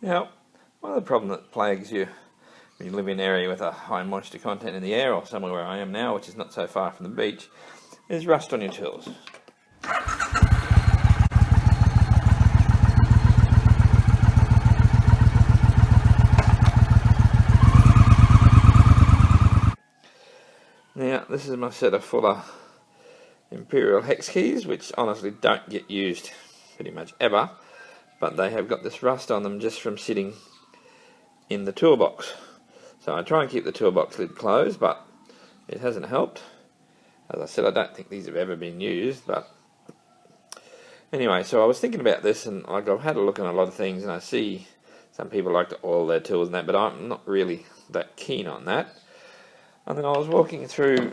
Now, one of the problems that plagues you when you live in an area with a high moisture content in the air, or somewhere where I am now, which is not so far from the beach, is rust on your tools. Now, this is my set of Fuller Imperial hex keys, which honestly don't get used pretty much ever, but they have got this rust on them just from sitting in the toolbox. So I try and keep the toolbox lid closed, but it hasn't helped. As I said, I don't think these have ever been used, but anyway, so I was thinking about this, and I've had a look at a lot of things, and I see some people like to oil their tools and that, but I'm not really that keen on that. And then I was walking through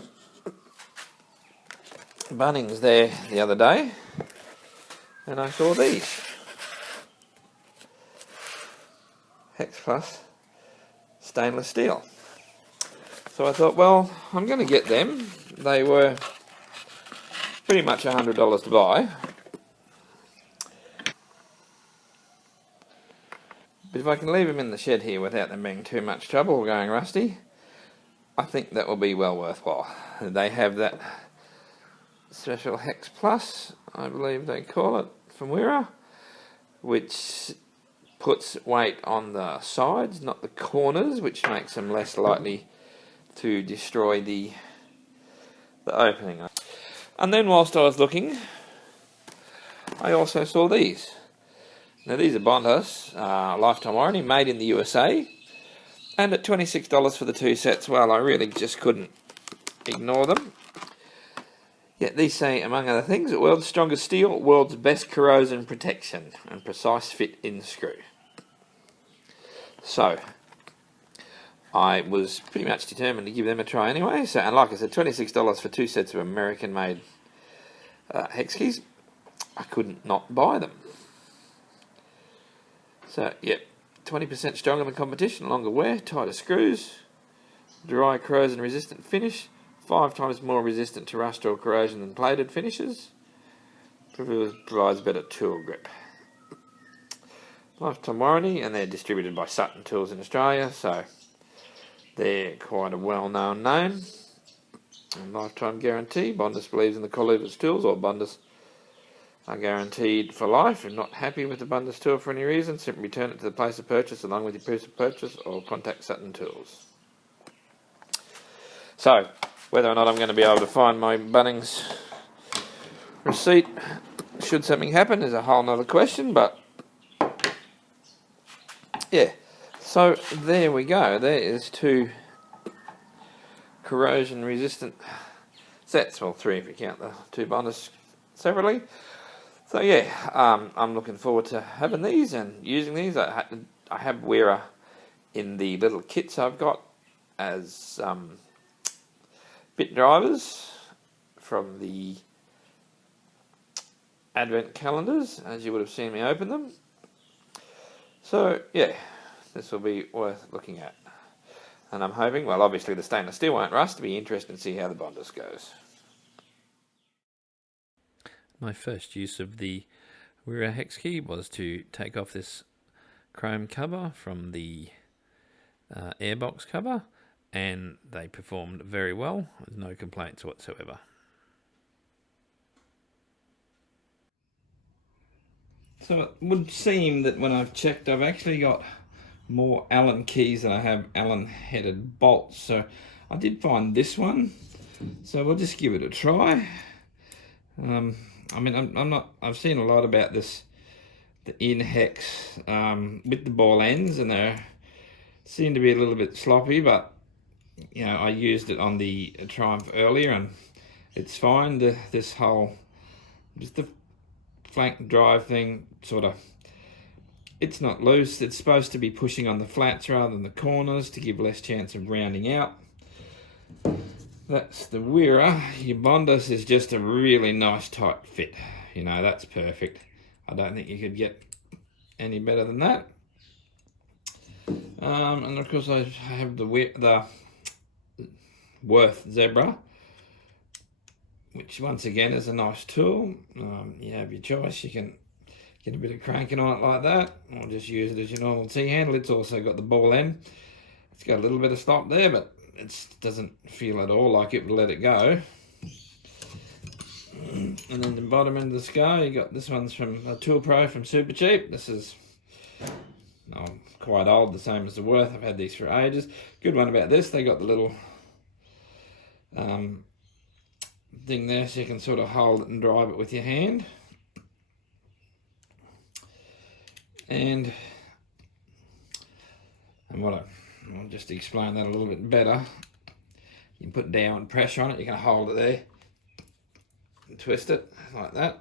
Bunnings there the other day, and I saw these Hex Plus stainless steel. So I thought, well, I'm going to get them. They were pretty much $100 to buy. But if I can leave them in the shed here without them being too much trouble or going rusty, I think that will be well worthwhile. They have that special Hex Plus, I believe they call it, from Wera, which puts weight on the sides, not the corners, which makes them less likely to destroy the opening. And then whilst I was looking, I also saw these. Now these are Bondhus, lifetime warranty, made in the USA, and at $26 for the two sets, well, I really just couldn't ignore them. Yet these say, among other things, world's strongest steel, world's best corrosion protection, and precise fit in screw. So, I was pretty much determined to give them a try anyway. So, and like I said, $26 for two sets of American-made hex keys. I couldn't not buy them. So, yep, 20% stronger than competition, longer wear, tighter screws, dry corrosion-resistant finish, 5 times more resistant to rust or corrosion than plated finishes, provides better tool grip. Lifetime warranty, and they're distributed by Sutton Tools in Australia, so they're quite a well-known name. And lifetime guarantee. Bondhus believes in the quality of its tools, or Bondhus are guaranteed for life. If not happy with the Bondhus tool for any reason, simply return it to the place of purchase along with your proof of purchase, or contact Sutton Tools. So, whether or not I'm going to be able to find my Bunnings receipt should something happen is a whole other question, but yeah. So there we go. There is 2 corrosion resistant sets, well 3 if you count the 2 Bondhus separately. So yeah, I'm looking forward to having these and using these. I have Wera in the little kits I've got as bit drivers from the advent calendars, as you would have seen me open them. So yeah, this will be worth looking at. And I'm hoping, well obviously the stainless steel won't rust, to be interested to see how the Bondhus goes. My first use of the Wera hex key was to take off this chrome cover from the airbox cover, and they performed very well. There's no complaints whatsoever. So it would seem that when I've checked, I've actually got more Allen keys than I have Allen headed bolts. So I did find this one, so we'll just give it a try. I mean, I've seen a lot about this, the in hex with the ball ends, and they seem to be a little bit sloppy, but you know, I used it on the Triumph earlier and it's fine. This whole, just the flank drive thing, sort of, it's not loose. It's supposed to be pushing on the flats rather than the corners to give less chance of rounding out. That's the Wera. Your Bondhus is just a really nice tight fit. You know, that's perfect. I don't think you could get any better than that. And of course I have the Worth Zebra, which once again is a nice tool. You have your choice. You can get a bit of cranking on it like that, or just use it as your normal T-handle. It's also got the ball end. It's got a little bit of stop there, but it doesn't feel at all like it would let it go. And then the bottom end of the scale, you got this one's from a Tool Pro from Super Cheap. This is quite old, the same as the Worth. I've had these for ages. Good one about this, they got the little thing there so you can sort of hold it and drive it with your hand. And I'll just explain that a little bit better. You can put downward pressure on it, you can hold it there and twist it like that.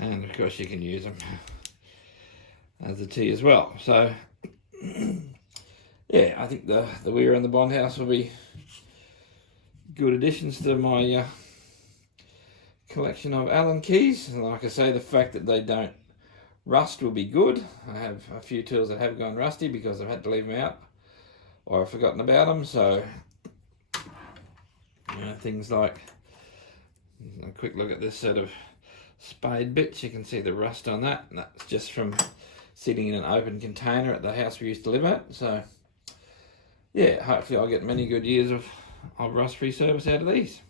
And of course you can use them as a T as well. So yeah, I think the Wera and the Bondhus will be good additions to my collection of Allen keys. And like I say, the fact that they don't rust will be good. I have a few tools that have gone rusty because I've had to leave them out or I've forgotten about them. So things like a quick look at this set of spade bits, you can see the rust on that, and that's just from sitting in an open container at the house we used to live at. So yeah, hopefully I'll get many good years of rust-free service out of these.